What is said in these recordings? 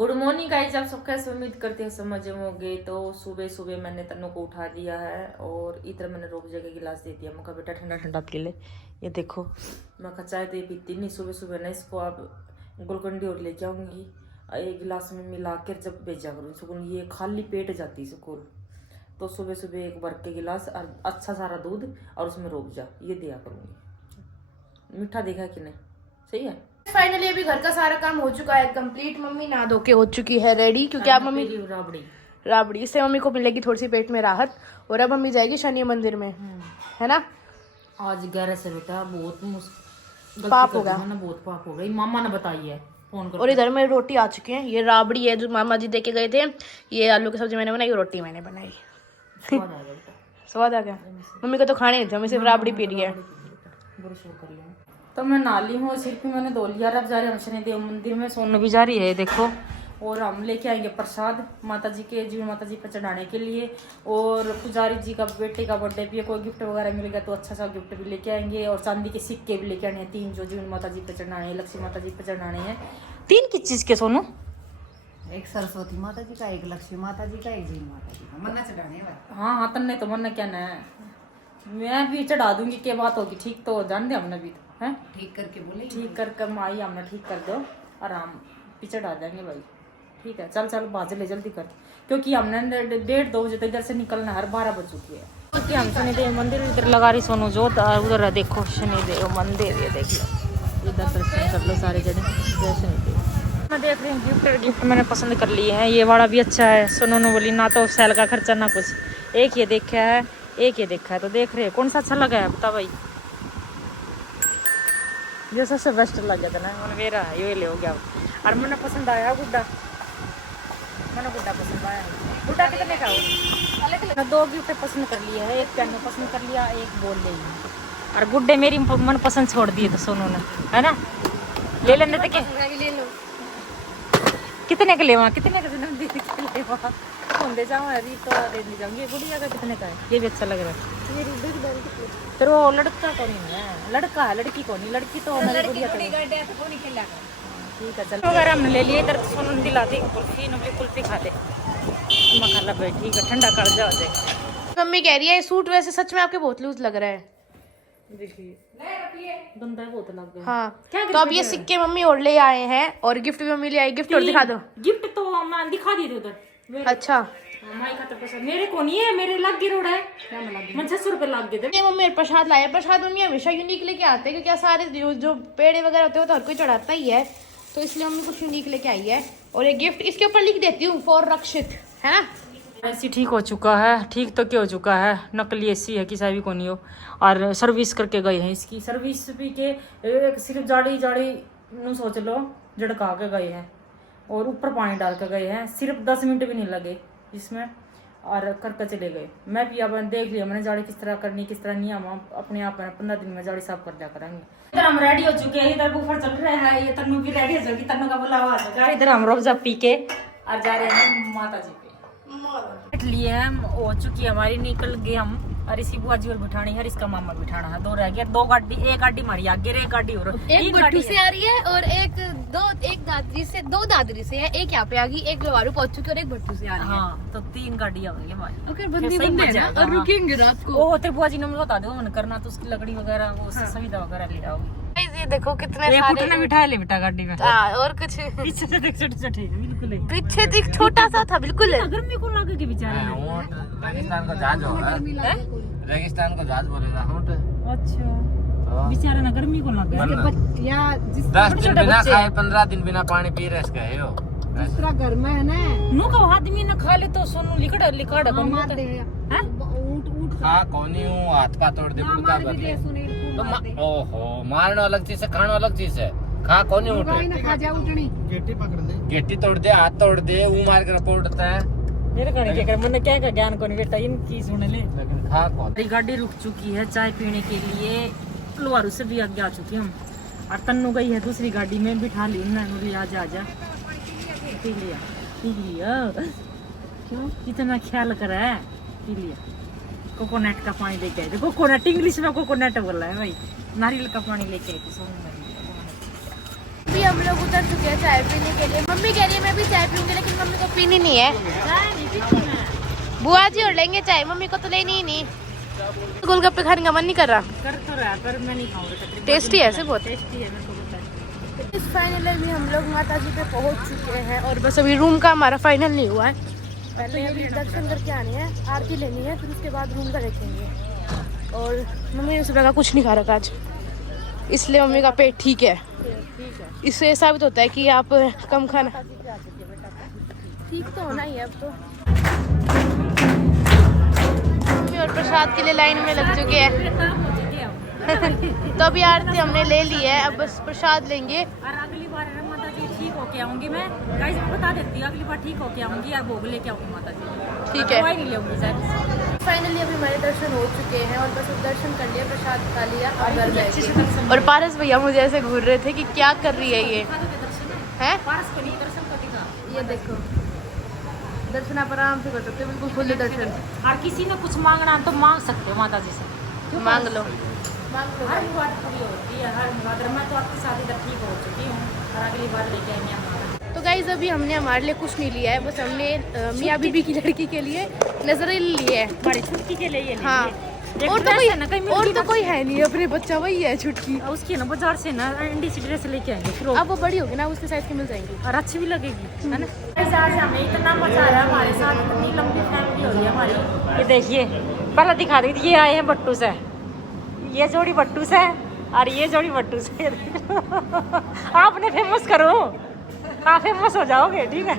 Good morning guys, आप सब कैसे उम्मीद करते हैं समझ में होंगे। तो सुबह सुबह मैंने तन्नू को उठा दिया है और इधर मैंने रोब जगह गिलास दे दिया। मैं कहा बेटा ठंडा ठंडा पी ले। ये देखो मैं कहा चाय तो पीती नहीं सुबह सुबह ना, इसको आप गुलकंडी और लेके आऊँगी, एक गिलास में मिला कर जब भेजा करूँ सुकून। ये खाली पेट जाती स्कूल, तो सुबह सुबह एक भर के गिलास और अच्छा सारा दूध और उसमें रोब जा ये दिया करूँगी। मीठा देखा कि नहीं, सही है। फाइनली अभी घर का सारा काम हो चुका है कंप्लीट। मम्मी नहा धो के हो चुकी है रेडी, क्योंकि आप मम्मी राबड़ी इससे मम्मी को मिलेगी थोड़ी सी पेट में राहत। और अब मम्मी जाएगी शनि मंदिर में, है ना। आज 11 से बेटा बहुत पाप होगा, बहुत पाप हो गई। मामा ने बताई है फोन कर। और इधर में रोटी आ चुकी है। ये राबड़ी है जो मामा जी दे के गए थे। ये आलू की सब्जी मैंने बनाई, रोटी मैंने बनाई। स्वाद आ गया। मम्मी को तो खाने नहीं थे, मम्मी सिर्फ राबड़ी पी रही है। तो मैं नाली हूँ, सिर्फ मैंने धो लिया। अब जा रहे हम शनिदेव मंदिर में, सोनू भी जा रही है देखो। और हम लेके आएंगे प्रसाद माता जी के, जीवन माता जी पर चढ़ाने के लिए। और पुजारी जी का बेटे का बर्थडे भी है, कोई गिफ्ट वगैरह मिल गया तो अच्छा सा गिफ्ट भी लेके आएंगे। और चांदी के सिक्के भी लेके आने हैं 3, जो जीवन माता जी पर चढ़ाने हैं, लक्ष्मी माता जी पर चढ़ाने हैं। 3 किस चीज के सोनू? एक सरस्वती माता जी का, एक लक्ष्मी माता जी का, एक जीवन माता जी का। मन्ना चढ़ाने वाला। हाँ हाँ, तन्ने तो मन्ना क्या ना है, मैं भी चढ़ा दूंगी। क्या बात होगी, ठीक तो जान दे हमने भी तो है। ठीक करके बोले, ठीक कर माई हमने ठीक कर दो, आराम पीछे डाल देंगे भाई। ठीक है, चल चल बाजे ले जल्दी कर, क्योंकि हमने 1:30-2 बजे तक इधर से निकलना, हर 12 बज चुकी है। क्योंकि हम शनिदेव मंदिर इधर लगा रही सोनू जोत, उधर है देखो शनिदेव मंदिर, ये देख लो, इधर दर्शन कर लो सारे जने। जय शनिदेव। मैं देख रही हूँ गिफ्ट मैंने पसंद कर लिए हैं। ये वाला भी अच्छा है। सोनू ने बोली ना तो सेल का खर्चा ना कुछ, एक ये देखा है एक ये देखा है, तो देख रहे हैं कौन सा अच्छा लगा है बता भाई। जो सबसे बेस्ट लग गया था ना मैंने मेरा है, ये ले हो गया। और मैंने पसंद आया गुड्डा, मैंने गुड्डा पसंद आया। गुड्डा कितने का हो? 2 गिफ्ट पसंद कर लिए है, एक पेन पसंद कर लिया, एक बॉल ले लिया। और गुड्डे मेरी मन पसंद छोड़ दिए तो सोनू ने, है ना। ले लेने थे के ले लो। कितने के लेवा, कितने का जन्मदिन के लेवा कौन दे जाऊँ? अभी तो दे दी जाऊँगी। गुड़िया का कितने का है? ये भी अच्छा लग रहा है। फिर वो लड़का कौन है? लड़का है, लड़की कौन है? लड़की तो गुड़िया ठीक है। चल वगैरह हमने ले लिए। इधर सोनू दिलाती कुल्फी, नबली कुल्फी खा ले मखा भाई। ठीक है, ठंडा कर जाओ देख। मम्मी कह रही है सूट वैसे सच में आपके बहुत लूज लग रहा है। देखिए गंदा बहुत लग गया। हाँ, तो अब ये सिक्के मम्मी और ले आए हैं और गिफ्ट भी मम्मी ले आई। गिफ्ट और दिखा दो। गिफ्ट तो मैं दिखा दी थी उधर। अच्छा, माई का तो पसंद मेरे को नहीं है, मेरे लग गए रोड है। मैं 600 रुपए लग गए थे। मम्मी प्रसाद लाया। प्रसाद मम्मी हमेशा यूनिक लेके आते हैं, क्योंकि सारे जो पेड़े वगैरह होते हैं तो हर कोई चढ़ाता ही है, तो इसलिए मम्मी कुछ यूनिक लेके आई है। और ये गिफ्ट इसके ऊपर लिख देती हूँ फॉर रक्षित, है ना। ऐसी ठीक हो चुका है, ठीक तो क्या हो चुका है, नकली ऐसी है कि साहब को नहीं हो। और सर्विस करके गए हैं, इसकी सर्विस भी के एक सिर्फ जाड़ी न सोच लो झड़का के गए हैं और ऊपर पानी डाल के गए हैं। सिर्फ 10 मिनट भी नहीं लगे इसमें और करके चले गए। मैं भी अब देख लिया मैंने जाड़ी किस तरह करनी किस तरह नहीं। हम अपने आप 15 दिन में जाड़ी साफ कर दिया करेंगे। इधर हम रेडी हो चुके हैं, इधर बुफर चल रहा है, ये तन्नू भी रेडी हो चुकी, तन्नू का बुलावा आ चुका है। इधर हम रोजा पी के और जा रहे हैं माता जी पे। लिए हम हो चुकी है हमारी, निकल गए हम। और इसी बुआ जी और बिठानी है, इसका मामा बिठाना है। 2 रह गया, 2 गाड़ी, एक गाड़ी हमारी आगे, एक गाड़ी और एक भट्टू से आ रही है और एक दादरी से, 2 दादरी से है, एक यहाँ पे आ गई, एक लवारू पहुंच चुकी है और एक भट्टू से आ रही है। हाँ, तो 3 गाड़ी आ गई हमारी। और रुकेंगे रात को। वो तेरे बुआ जी ने मुझे बता दो मन करना, तो उसकी लकड़ी वगैरह वो सुविधा वगैरह ले आओगी। ये देखो कितने सारे बिठा ले बेटा गाड़ी में। और कुछ पीछे से देख छोटे बिल्कुल पीछे देख छोटा सा था बिल्कुल। गर्मी को लगे के बेचारे रेगिस्तान को जहाज होगा, रेगिस्तान को जहाज बोलेगा। अच्छा, बेचारे ना गर्मी को लग गया। 10 दिन बिना खाए 15 दिन बिना पानी पी रहे इसका है हो। दूसरा घर में है ना, नु का आदमी ना खा ले तो सोनू लिकड़ हैं। खा कौनी हूँ, हाथ पा तोड़ दे बुड़का कर ले तो ओहो, मारना अलग चीज है, खाना अलग चीज है। खा कौनी उठे, खा जा उठनी, गेटी तोड़ दे, हाथ तोड़ दे, ऊ मार के रिपोर्ट होता है। मेरे कहने क्या कर, मैंने क्या का ज्ञान कोनी बेटा, इनकी सुन ले। लेकिन खा कौन। गाड़ी रुक चुकी है चाय पीने के लिए, लोहारू से भी आगे आ चुके हम। और तन्नू गई है दूसरी गाड़ी में, बिठा ली उन्होंने, आजा आजा पी लिया। क्यों इतना ख्याल करा है, पी लिया। कोकोनट का पानी लेके आए थे, कोकोनट इंग्लिश में कोकोनट बोला है भाई, नारियल का पानी लेके आए थे सोनू। अभी हम हम लोग उतर चुके हैं चाय पीने के लिए। मम्मी कह रही है मैं भी चाय पीऊंगी, लेकिन मम्मी को पीनी नहीं है। बुआ जी और लेंगे चाय, मम्मी को तो लेनी ही नहीं। गोलगप्पे खाने का मन नहीं कर रहा। कर तो रहा पर मैं नहीं खाऊंगा। टेस्टी है ऐसे बहुत। टेस्टी है, मेरे को पता है। इस फाइनली भी हम लोग माता जी पे पहुंच चुके हैं और बस अभी रूम का हमारा फाइनल नहीं हुआ है। पहले अभी दर्शन करके आने हैं, आरती लेनी है, फिर उसके बाद रूम का देखेंगे। और मम्मी ने सुबह का कुछ नहीं खा रखा आज, इसलिए मम्मी का पेट ठीक है। इससे साबित होता है कि आप कम खाना। ठीक तो होना ही है अब तो। मम्मी और प्रसाद के लिए लाइन में लग चुके हैं। तो अभी आरती हमने ले ली है, अब बस प्रसाद लेंगे। और अगली बार माता जी ठीक होके आऊंगी मैं, गाइस बता देती हूँ, अगली बार ठीक होके आऊंगी और भोग लेके आऊंगी माता जी। ठीक है। दवाई नहीं लेऊंगी शायद। फाइनली अभी हमारे दर्शन हो चुके हैं और बस अब दर्शन कर लिया, प्रसाद खा लिया और घर जाएंगे। और पारस भैया मुझे ऐसे घूर रहे थे कि क्या कर रही है ये है। पारस को नहीं दर्शन को दिखा। ये देखो दर्शन आप आराम से कर सकते हो, बिल्कुल खुले दर्शन। और किसी ने कुछ मांगना तो मांग सकते हो माता जी से, मांग लो। हर बात पूरी होती है, हर बात। मैं तो आपके साथ इधर ठीक हो चुकी हूँ और अगली बार लेके आएंगे हमारा। तो गाइज अभी हमने हमारे लिए कुछ नहीं लिया है, बस हमने मियाँ बीबी की लड़की के लिए नजरें लिए है। बड़ी छुटकी के लिए हाँ, और तो कोई है नहीं, अपने बच्चा वही है छुटकी। उसकी ना बाजार से ना इंडी सी ड्रेस लेके आएंगे, फिर अब वो बड़ी होगी ना, उसके साइज की मिल जाएंगी और अच्छी भी लगेगी, है ना। आज हमें इतना मजा आया, हमारे साथ इतनी लंबी फैमिली हो रही है हमारी। ये देखिए पहले दिखा दी, ये आए हैं बट्टू से, ये जोड़ी बट्टू से और ये जोड़ी बट्टू से। आपने फेमस करो, आप फेमस हो जाओगे, ठीक है।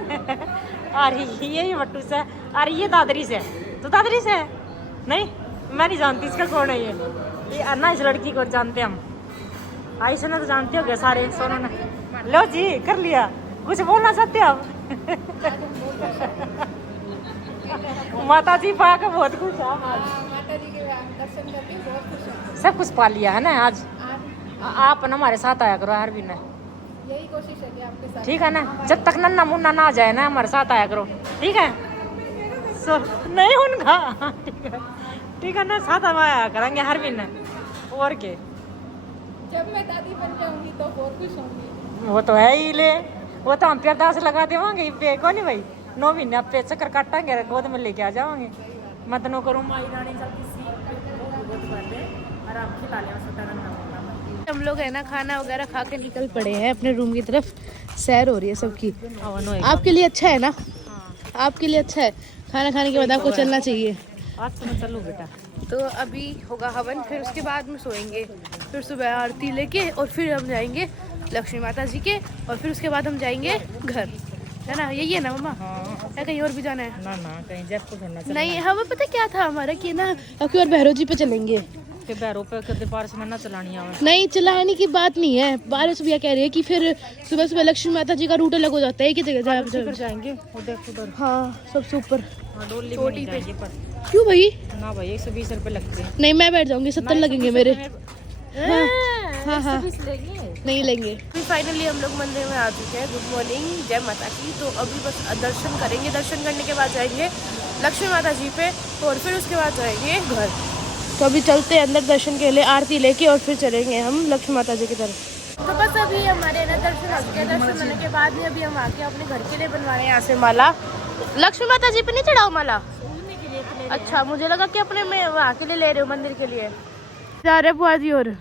और ये भी बट्टू से और ये दादरी से। तो दादरी से नहीं, मैं नहीं जानती इसका कौन है ये अन्ना, इस लड़की को जानते हम। आयशा ने तो जानते हो गए सारे, सोनू ने। लो जी कर लिया, कुछ बोलना चाहते हो आप? माता जी पा के बहुत खुश है। माता जी के दर्शन करके बहुत खुश है। सब कुछ पा लिया है ना आज। आप ना हमारे साथ आया करो हर भी ना, यही कोशिश है कि आपके साथ, ठीक है ना। जब तक नन्ना मुन्ना ना आ जाए ना, हमारे साथ आया करो, ठीक है। नहीं उनका ठीक है ना, साथ हम आया करेंगे हर दिन। और के जब मैं दादी बन जाऊंगी तो बहुत खुश होंगी। वो तो है ही ले, वो तो हम पे अरदास लगा देवांगे पे को नहीं भाई। 9 महीने आप पे चक्कर काटांगे, गोद में लेके आ जाओगे। मत नो करो माई रानी जल्दी सी आराम खिला ले। हम लोग है ना खाना वगैरह खा के निकल पड़े हैं अपने रूम की तरफ। सैर हो रही है सबकी। आपके लिए अच्छा है ना? आपके लिए अच्छा है, खाना खाने के बाद आपको चलना चाहिए। आज तो मैं चलूँ बेटा। तो अभी होगा हवन, फिर उसके बाद में सोएंगे, फिर सुबह आरती लेके और फिर हम जाएंगे लक्ष्मी माता जी के, और फिर उसके बाद हम जाएंगे घर, है ना। यही है ना मम्मा? हाँ। या कहीं और भी जाना है? ना ना कहीं जयपुर घूमना चलना नहीं, हमें पता क्या था हमारा कि ना अब की और भैरव जी पे चलेंगे। के बैरों पे कदे पारस में ना चलानी आवे। नहीं, चलाने की बात नहीं है, बारिश भैया कह रही है कि फिर सुबह सुबह लक्ष्मी माता जी का रूट अलग हो जाता है कि जगह जाएंगे उधर उधर। हाँ, सबसे ऊपर डोली चोटी पे पे। जाएंगे पर क्यों भाई? ना भाई 120 रुपए लगते हैं। नहीं, मैं बैठ जाऊंगी, 70 लगेंगे मेरे। हाँ हाँ, नहीं लेंगे। फिर फाइनली हम लोग मंदिर में आ चुके हैं। गुड मॉर्निंग, जय माता की। तो अभी बस दर्शन करेंगे, दर्शन करने के बाद जाएंगे लक्ष्मी माता जी पे और फिर उसके बाद जाएंगे घर। तो अभी चलते हैं अंदर दर्शन के लिए, आरती लेके और फिर चलेंगे हम लक्ष्मी माता जी की तरफ। तो बस अभी हमारे ना दर्शन हो चुके, दर्शन होने के बाद में अभी हम आके अपने घर के लिए बनवा रहे हैं यहाँ से माला। लक्ष्मी माता जी पे नहीं चढ़ाओ माला? अच्छा, मुझे लगा कि अपने में वहाँ के लिए ले रहे हो, मंदिर के लिए जा रहे बुआ जी। और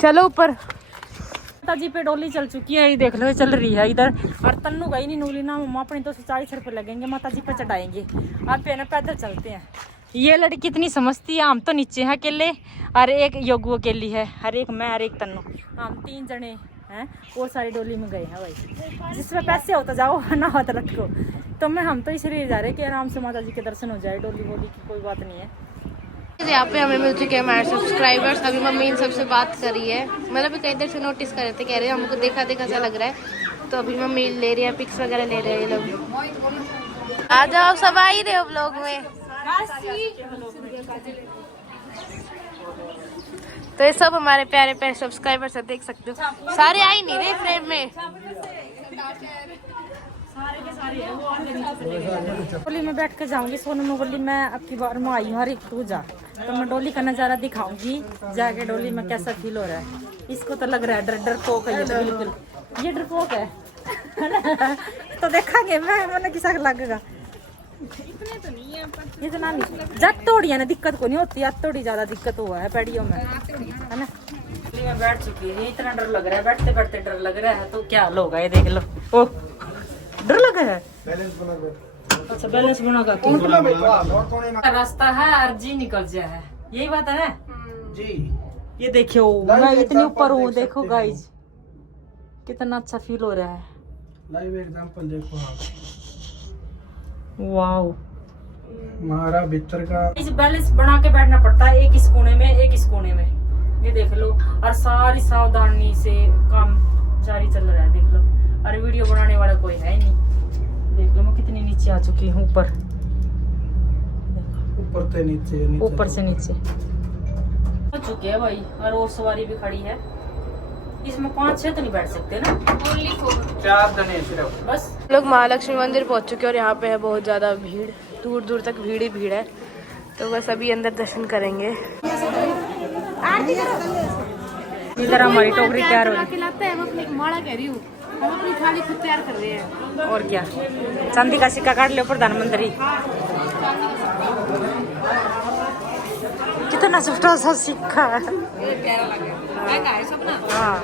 चलो ऊपर। माता जी पे डोली चल चुकी है, ये देख लो चल रही है इधर। और तन्नू गई नहीं, नूली ना मम्मा अपनी तो 40 रुपए लगेंगे, माता जी पे चढ़ाएंगे। आप पे ना पैदल चलते हैं। ये लड़की कितनी समझती है। हम तो नीचे हैं अकेले और एक योगू अकेली है, हर एक मैं और एक तन्नू, हम 3 जने हैं। और सारी डोली में गए हैं भाई, जिसमें पैसे होता जाओ ना होता रखो। तो हम तो इसलिए जा रहे हैं कि आराम से माता जी के दर्शन हो जाए, डोली वोली की कोई बात नहीं है। यहाँ पे हमें मिल चुके हैं हमारे सब्सक्राइबर्स। अभी मम्मी इन सबसे बात कर रही है, मतलब भी कई देर से नोटिस कर रहे थे, कह रहे हैं हमको देखा देखा सा लग रहा है। तो अभी मम्मी ले रही है, पिक्स वगैरह ले रहे हैं ये लोग। आ जाओ, सब आ ही रहे हो व्लॉग में। तो ये सब हमारे प्यारे प्यारे सब्सक्राइबर्स है, देख सकते हो। सारे आ ही नहीं रहे फ्रेम में। डोली में बैठ के जाऊंगी। सोनू में बोली मैं अब की बार में आई हूँ, हर एक तू जा, तो मैं डोली का नजारा दिखाऊंगी जाके डोली में कैसा फील हो रहा है। इसको तो लग रहा है डरपोक है ये तो, बिल्कुल ये डरपोक है ना? तो देखेंगे मैंने किसा लगेगा। इतना नहीं जट तोड़ी है ना, दिक्कत को नहीं होती, अब थोड़ी ज्यादा दिक्कत हुआ है पैड़ियों में, है ना। मैं बैठ चुकी है, इतना डर लग रहा है, बैठते बैठते डर लग रहा है। तो क्या लोग ये देख लो, ओ डर लगा है। अच्छा बैलेंस बना रास्ता है और जी निकल जाए है, यही बात है ना जी। ये देखियो मैं इतनी ऊपर हूँ, देखो गाइज कितना अच्छा फील हो रहा है। लाइव एग्जांपल देखो आप, वाओ हमारा भीतर का इस बैलेंस बना के बैठना पड़ता है, एक इस कोने में एक इस कोने में, ये देख लो। और सारी सावधानी से काम जारी चल रहा है, देख लो। और वीडियो बनाने वाला कोई है ही नहीं, देख लो मैं कितनी नीचे आ चुकी हूँ, ऊपर ऊपर से नीचे, ऊपर से नीचे हो चुके हैं भाई। और वो सवारी भी खड़ी है, इसमें 5-6 तो नहीं बैठ सकते ना, 4 जने सिर्फ। बस लोग महालक्ष्मी मंदिर पहुंच चुके हैं और यहाँ पे है बहुत ज़्यादा भीड़, दूर दूर तक भीड़ ही भीड़ है। तो बस अभी अंदर दर्शन करेंगे। इधर हमारी टोकरी तैयार हो रही है। माड़ा कह रही हूँ, हम अपनी थाली खुद तैयार कर रहे हैं। है। और क्या चांदी का सिक्का काट लो प्रधानमंत्री, कितना छोटा सा सिक्का है। हाँ